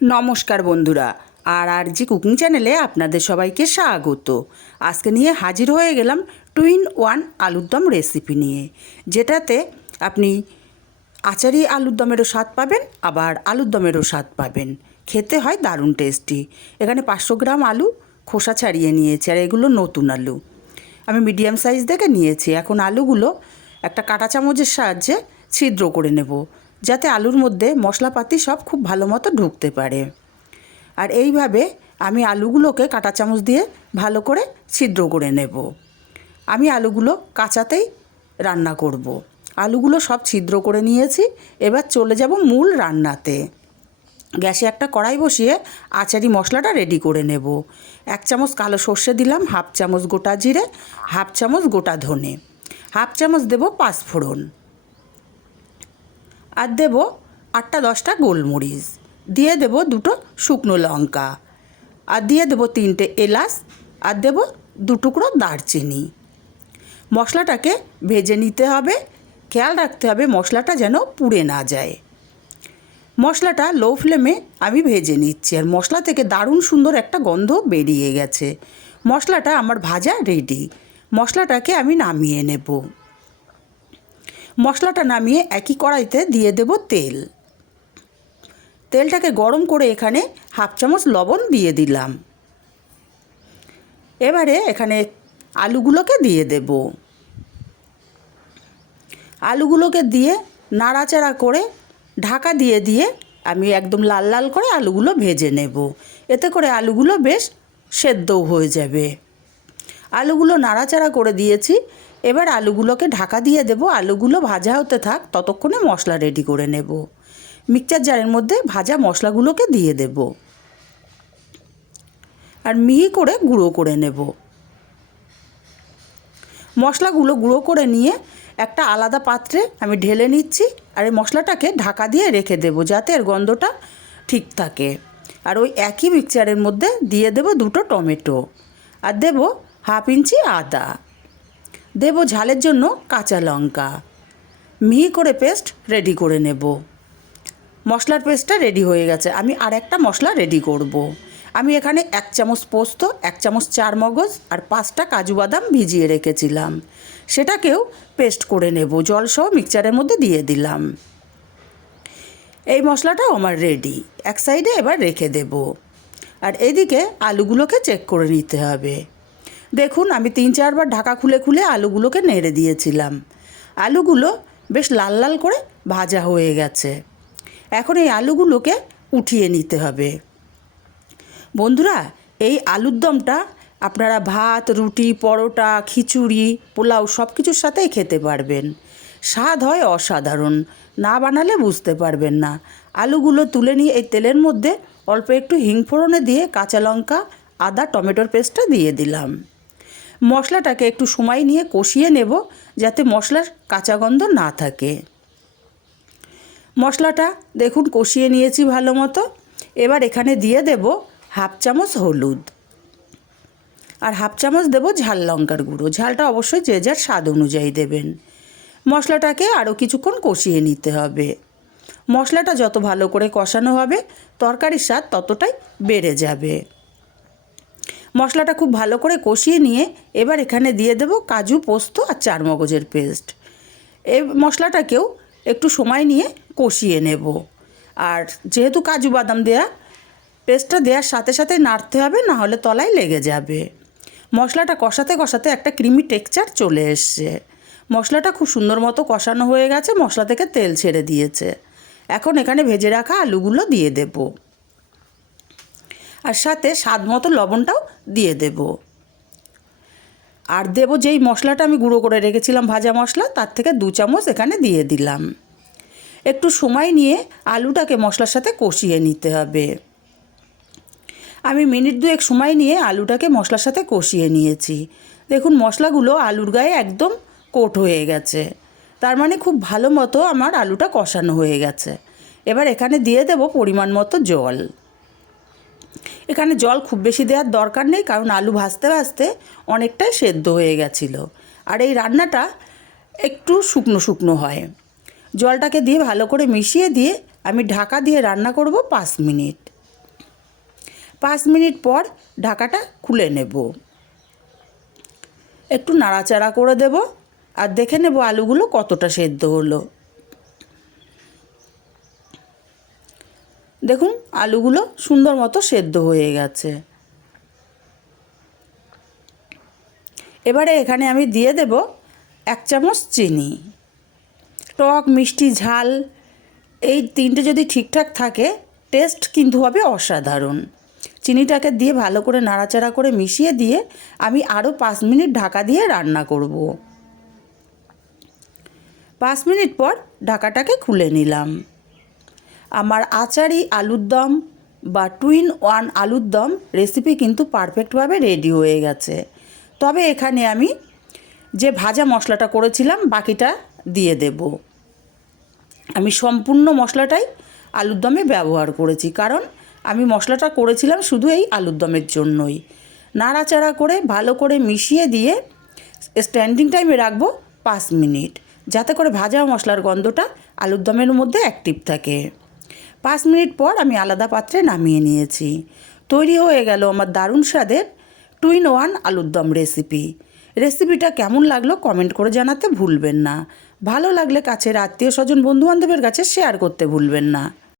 নমস্কার বন্ধুরা, আর আর জি কুকিং চ্যানেলে আপনাদের সবাইকে স্বাগত। আজকে নিয়ে হাজির হয়ে গেলাম টুইন ওয়ান আলুর দম রেসিপি নিয়ে, যেটাতে আপনি আচারি আলুর দমেরও স্বাদ পাবেন, আবার আলুর দমেরও স্বাদ পাবেন। খেতে হয় দারুণ টেস্টি। এখানে পাঁচশো গ্রাম আলু খোসা ছাড়িয়ে নিয়েছি, আর এগুলো নতুন আলু। আমি মিডিয়াম সাইজ দেখে নিয়েছি, এখন আলুগুলো একটা কাঁটা চামচের সাহায্যে ছিদ্র করে নেব। যাতে আলুর মধ্যে মশলাপাতি সব খুব ভালো মতো ঢুকতে পারে। আর এইভাবে আমি আলুগুলোকে কাঁটা চামচ দিয়ে ভালো করে ছিদ্র করে নেব। আমি আলুগুলো কাঁচাতেই রান্না করব। আলুগুলো সব ছিদ্র করে নিয়েছি। এবার চলে যাব মূল রান্নাতে। গ্যাসে একটা কড়াই বসিয়ে আচারি মশলাটা রেডি করে নেব। এক চামচ কালো সর্ষে দিলাম, হাফ চামচ গোটা জিরে, হাফ চামচ গোটা ধনে। হাফ চামচ দেব পাঁচফোড়ন। আর দেব আটটা, দশটা গোলমরিচ। দিয়ে দেব দুটো শুকনো লঙ্কা। আর দিয়ে দেব তিনটে এলাচ। আর দেব দু টুকরো দারচিনি। মশলাটাকে ভেজে নিতে হবে। খেয়াল রাখতে হবে মশলাটা যেন পুড়ে না যায়। মশলাটা লো ফ্লেমে আমি ভেজে নিচ্ছি। আর মশলা থেকে দারুণ সুন্দর একটা গন্ধ বেরিয়ে গেছে। মশলাটা আমার ভাজা রেডি মশলাটাকে আমি নামিয়ে নেব। মশলাটা নামিয়ে একই কড়াইতে দিয়ে দেব তেল। তেলটাকে গরম করে এখানে হাফ চামচ লবণ দিয়ে দিলাম। এবারে এখানে আলুগুলোকে দিয়ে দেব। আলুগুলোকে দিয়ে নাড়াচাড়া করে ঢাকা দিয়ে দিয়ে আমি একদম লাল লাল করে আলুগুলো ভেজে নেব। এতে করে আলুগুলো বেশ সেদ্ধও হয়ে যাবে। আলুগুলো নাড়াচাড়া করে দিয়েছি। এবার আলুগুলোকে ঢাকা দিয়ে দেব। আলুগুলো ভাজা হতে থাক, ততক্ষণে মশলা রেডি করে নেব। মিক্সচার জারের মধ্যে ভাজা মশলাগুলোকে দিয়ে দেব। আর মিহি করে গুঁড়ো করে নেব। মশলাগুলো গুঁড়ো করে নিয়ে একটা আলাদা পাত্রে আমি ঢেলে নিচ্ছি আর এই মশলাটাকে ঢাকা দিয়ে রেখে দেবো যাতে এর গন্ধটা ঠিক থাকে। আর ওই একই মিক্সচারের মধ্যে দিয়ে দেব দুটো টমেটো। আর দেব হাফ ইঞ্চি আদা। দেব ঝালের জন্য কাঁচা লঙ্কা। মিহি করে পেস্ট রেডি করে নেব। মশলার পেস্টটা রেডি হয়ে গেছে। আমি আর একটা মশলা রেডি করব। আমি এখানে এক চামচ পোস্ত, এক চামচ চার মগজ আর পাঁচটা কাজু বাদাম ভিজিয়ে রেখেছিলাম। সেটাকেও পেস্ট করে নেব। জলসহ মিক্সচারের মধ্যে দিয়ে দিলাম। এই মশলাটাও আমার রেডি। এক সাইডে এবার রেখে দেব। আর এদিকে আলুগুলোকে চেক করে নিতে হবে। দেখুন, আমি তিন চারবার ঢাকা খুলে খুলে আলুগুলোকে নেড়ে দিয়েছিলাম। আলুগুলো বেশ লাল লাল করে ভাজা হয়ে গেছে। এখন এই আলুগুলোকে উঠিয়ে নিতে হবে। বন্ধুরা, এই আলুর দমটা আপনারা ভাত, রুটি, পরোটা, খিচুড়ি, পোলাও সব কিছুর সাথেই খেতে পারবেন। স্বাদ হয় অসাধারণ, না বানালে বুঝতে পারবেন না। আলুগুলো তুলে নিয়ে এই তেলের মধ্যে অল্প একটু হিং ফোড়নে দিয়ে কাঁচা লঙ্কা, আদা, টমেটোর পেস্টটা দিয়ে দিলাম। মশলাটাকে একটু সময় নিয়ে কষিয়ে নেব যাতে মশলার কাঁচা গন্ধ না থাকে। মশলাটা দেখুন কষিয়ে নিয়েছি ভালো মতো। এবার এখানে দিয়ে দেব হাফ চামচ হলুদ। আর হাফ চামচ দেবো ঝাল লঙ্কার গুঁড়ো। ঝালটা অবশ্যই যে যার স্বাদ অনুযায়ী দেবেন। মশলাটাকে আরও কিছুক্ষণ কষিয়ে নিতে হবে। মশলাটা যত ভালো করে কষানো হবে, তরকারির স্বাদ ততটাই বেড়ে যাবে। মশলাটা খুব ভালো করে কষিয়ে নিয়ে এবার এখানে দিয়ে দেব কাজু, পোস্ত আর চার মগজের পেস্ট। এই মশলাটাকেও একটু সময় নিয়ে কষিয়ে নেব। আর যেহেতু কাজু বাদাম দেয়া, পেস্টটা দেওয়ার সাথে সাথে নাড়তে হবে, না হলে তলায় লেগে যাবে। মশলাটা কষাতে কষাতে একটা ক্রিমি টেক্সচার চলে এসছে। মশলাটা খুব সুন্দর মতো কষানো হয়ে গেছে, মশলা থেকে তেল ছেড়ে দিয়েছে। এখন এখানে ভেজে রাখা আলুগুলো দিয়ে দেব। আর সাথে স্বাদ মতো লবণটাও দিয়ে দেব। আর দেব যেই মশলাটা আমি গুঁড়ো করে রেখেছিলাম ভাজা মশলা, তার থেকে দু চামচ এখানে দিয়ে দিলাম। একটু সময় নিয়ে আলুটাকে মশলার সাথে কষিয়ে নিতে হবে। আমি মিনিট দুয়েক সময় নিয়ে আলুটাকে মশলার সাথে কষিয়ে নিয়েছি। দেখুন, মশলাগুলো আলুর গায়ে একদম কোট হয়ে গেছে। তার মানে খুব ভালো মতো আমার আলুটা কষানো হয়ে গেছে। এবার এখানে দিয়ে দেব পরিমাণ মতো জল। এখানে জল খুব বেশি দেওয়ার দরকার নেই, কারণ আলু ভাজতে ভাজতে অনেকটাই সেদ্ধ হয়ে গেছিল। আর এই রান্নাটা একটু শুকনো শুকনো হয়। জলটাকে দিয়ে ভালো করে মিশিয়ে দিয়ে আমি ঢাকা দিয়ে রান্না করব পাঁচ মিনিট। পাঁচ মিনিট পর ঢাকাটা খুলে নেব। একটু নাড়াচাড়া করে দেব আর দেখে নেব আলুগুলো কতটা সেদ্ধ হলো। দেখুন, আলুগুলো সুন্দর মতো সেদ্ধ হয়ে গেছে। এবারে এখানে আমি দিয়ে দেব এক চামচ চিনি, টক, মিষ্টি, ঝাল, এই তিনটে যদি ঠিকঠাক থাকে টেস্ট কিন্তু হবে অসাধারণ। চিনিটাকে দিয়ে ভালো করে নাড়াচাড়া করে মিশিয়ে দিয়ে আমি আরও পাঁচ মিনিট ঢাকা দিয়ে রান্না করব। পাঁচ মিনিট পর ঢাকাটাকে খুলে নিলাম। আমার আচারি আলুর দম বা টুইন ওয়ান আলুর দম রেসিপি কিন্তু পারফেক্টভাবে রেডি হয়ে গেছে। তবে এখানে আমি যে ভাজা মশলাটা করেছিলাম, বাকিটা দিয়ে দেব। আমি সম্পূর্ণ মশলাটাই আলুর দমে ব্যবহার করেছি, কারণ আমি মশলাটা করেছিলাম শুধু এই আলুর দমের জন্যই। নাড়াচাড়া করে ভালো করে মিশিয়ে দিয়ে স্ট্যান্ডিং টাইমে রাখব পাঁচ মিনিট, যাতে করে ভাজা মশলার গন্ধটা আলুর দমের মধ্যে অ্যাক্টিভ থাকে। পাঁচ মিনিট পর আমি আলাদা পাত্রে নামিয়ে নিয়েছি। তৈরি হয়ে গেল আমার দারুণ স্বাদের টুইন ওয়ান আলুর দম রেসিপি। রেসিপিটা কেমন লাগল কমেন্ট করে জানাতে ভুলবেন না। ভালো লাগলে কাছের আত্মীয় স্বজন বন্ধুবান্ধবের কাছে শেয়ার করতে ভুলবেন না।